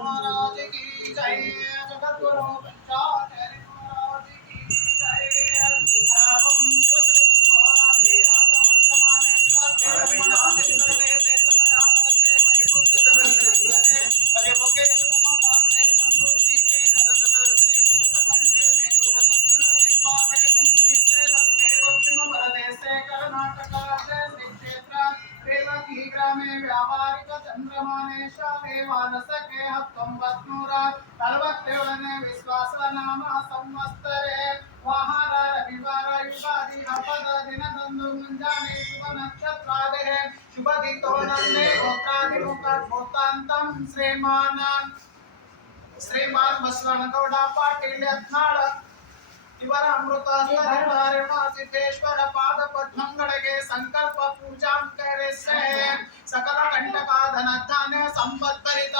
महाराज की जय ರವಿವಾರ ಯುಗಾದಿ ಹಬ್ಬದ ದಿನದಂದು ಮುಂಜಾನೆ ಶುಭ ನಕ್ಷತ್ರಾದೆ ಶುಭ ದಿತೋನಂದೇ ಗೋತ್ರಾದಿ ಮುಖ ಭೂತಾಂತಂ ಶ್ರೀಮಾನ ಶ್ರೀಮಾನ್ ಬಸವನಗೌಡ ಪಾಟೀಲ್ ಯತ್ನಾಳ ಇವರ ಅಮೃತ ಹಸ್ತಧಾರಣ ಸಿದ್ದೇಶ್ವರ ಪಾದ ಪದ್ಮಗಳಿಗೆ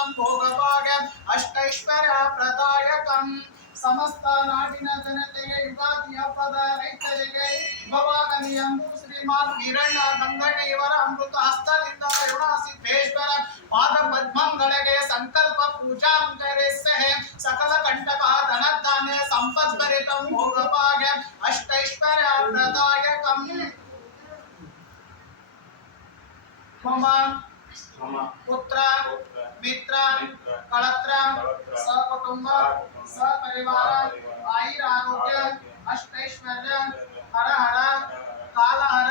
ಸಂಪತ್ಪರಿತಂ ಭೋಗಭಾಗ್ಯ ಅಷ್ಟೈಶ್ವರ್ಯ ಪ್ರದಾಯಕಂ ಸಮಸ್ತ ನಾಡಿನ ಜನತೆಗೆ ಯುಗಾದಿ ಹಬ್ಬದ ರೈತರಿಗೆ ಭವಾಗನಿ ಎಂಬು ಶ್ರೀಮಾನ್ ವೀರಣ್ಣ ಗಂಗಣ್ಣ ಇವರ ಅಮೃತ ಹಸ್ತದಿಂದ ಕರುಣ ಸಿದ್ದೇಶ್ವರ ಪಾದ ಪದ್ಮಗಳಿಗೆ ಸಂಕಲ್ಪ ಪೂಜಾಂ ಕರೆಸೆ ಸಕಲ ಕಂಟಕ ಧನಧಾನ್ಯ ಸಂಪತ್ಭರಿತಂ ಭೋಗಭಾಗ್ಯ ಅಷ್ಟೈಶ್ವರ್ಯ ಪ್ರದಾಯಕಂ ಮಮ ಮಮ ಪುತ್ರ ಪುತ್ರ ಮಿತ್ರ ಮಿತ್ರ ಕಳತ್ರ ಕಳತ್ರ ಸಕುಟುಂಬ ಸಕುಟುಂಬ ಸಪರಿವಾರ ಸಪರಿವಾರ ಆಯುರಾರೋಗ್ಯ ಆರೋಗ್ಯ ಅಷ್ಟೈಶ್ವರ್ಯ ಹರ ಹರ ಕಾಲಹರ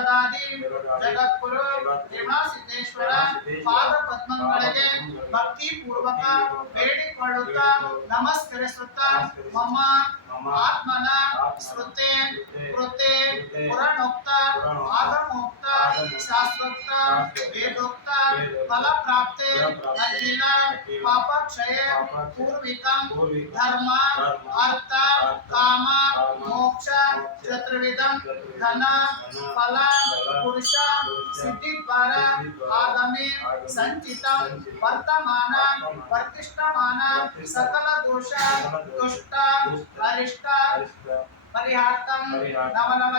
ಜಗದಾದಿ ಜಗದ್ಗುರು ಸಿದ್ದೇಶ್ವರ ಪಾದ ಪದ್ಮಗಳಿಗೆ ಭಕ್ತಿ ಪೂರ್ವಕ ಬೇಡಿಕೊಳ್ಳುತ್ತಾ ನಮಸ್ಕರಿಸುತ್ತಾ ಮಮ್ಮ ಆತ್ಮನ ಸ್ಮೃತೆ ಕೃತೆ, ಪುರಾಣೋಕ್ತ, ಆಗಮೋಕ್ತ शाश्वत वेदोक्त फल प्राप्त अधीन पाप क्षय पूर्विकम धर्म अर्थ काम मोक्ष चतुर्विधम धन फल पुरुष सिद्धि पर आगमे संचितम वर्तमान प्रतिष्ठमान सकल दोष दुष्ट अरिष्ट ಫಲ ಫಲ ಪುರುಷ ಪುರುಷ ಸಿದ್ಧಿದ್ವಾರ ಸಿದ್ಧಿದ್ವಾರ ಆಗಮೆ ಆಗಮೆ ಸಂಚಿತಂ ಸಂಚಿತಂ ವರ್ತಮಾನ ವರ್ತಮಾನ ವರ್ತಿಷ್ಠಮಾನ ವರ್ತಿಷ್ಠಮಾನ ಸಕಲ ದೋಷ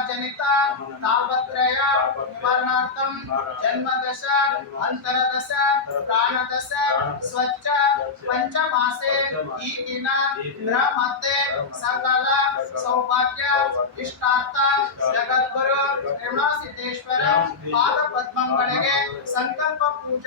ಸಕಲ ದೋಷ ದುಷ್ಟ ದುಷ್ಟ ಅರಿಷ್ಟ ಅರಿಷ್ಟ ಪರಿಹಾರ್ಥಂ ಪರಿಹಾರ್ಥಂ